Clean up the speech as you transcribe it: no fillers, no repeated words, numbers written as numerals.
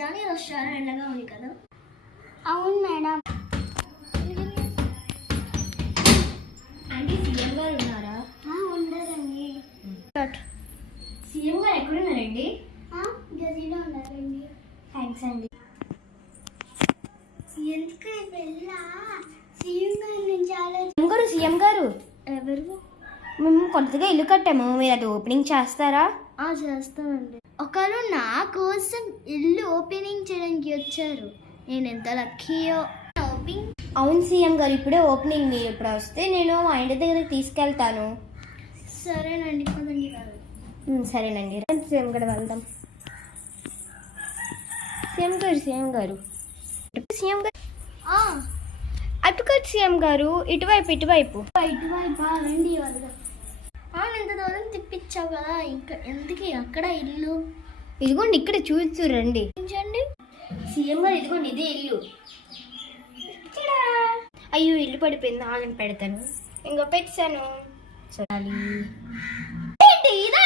కానీ రోజు చాలా ఎండగా ఉంది కదా. అవును మేడం. అంటే సీఎం గారు ఉన్నారా? ఉండదండి. సీఎం గారు ఎక్కడున్నారండి? గదిలో ఉన్నారండి. థ్యాంక్స్ అండి. ఎందుకు వెళ్ళ సీఎం గారి నుంచి సీఎం గారు ఎవరు? మేము కొత్తగా ఇల్లు కట్టాము, మీరు అది ఓపెనింగ్ చేస్తారా? చేస్తానండి. ఒకరు నా కోసం ఇల్లు ఓపెనింగ్ చేయడానికి వచ్చారు. నేను ఎంత లక్కీయో. అవును సీఎం గారు, ఇప్పుడే ఓపెనింగ్. మీరు ఇప్పుడు వస్తే నేను మా ఇంటి దగ్గరికి తీసుకెళ్తాను. సరేనండి, పదండి గారు. సరేనండి, సీఎం గారు వెళ్దాం. సీఎం గారు సీఎం గారు అటుకట్ సీఎం గారు, ఇటువైపు ఇటువైపు రండి. ఎంత దూరం తిప్పించావు కదా, ఇంకా ఎందుకు అక్కడ ఇల్లు? ఇదిగోండి, ఇక్కడ చూస్తూ రండి. చూడండి సీఎం గారు, ఇదిగోండి ఇదే ఇల్లు. అయ్యో ఇల్లు పడిపోయింది, ఆగని పెడతాను. ఇంకా పెట్టాను. చూడాలి ఇదే